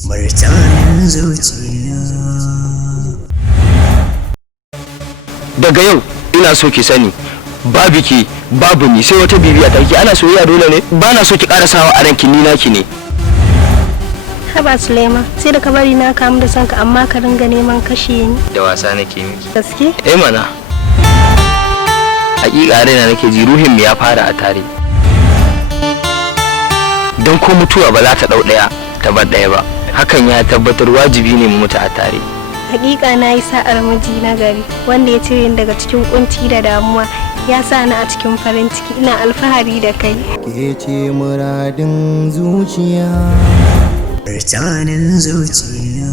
Murtanin zuciya. Daga yau ina so ki sani babu ki babu ni sai wata bibiya ta ki. Ana soyayya dole ne? Ba na so ki karasawa a ranki ni naki ne. Haba Suleiman, sai da ka bari na kamu da sanka amma ka ringa neman kashe ni. Da wasa nake miki. Gaske? Mana. Hakika raina nake ji ruhin mu ya fara a tare. Don ko mutuwa ba za ta dau daya ta bar daya ba. Hakan ya tabbatar wajibi ne mu mutu a tare. Hakika na yi sa'ar miji na gari wanda ya cire ni daga cikin kunci da damuwa. Ya sa ni a cikin farin ciki, ina alfahari da kai. Ke ce muradin zuciya. Murtanin zuciya.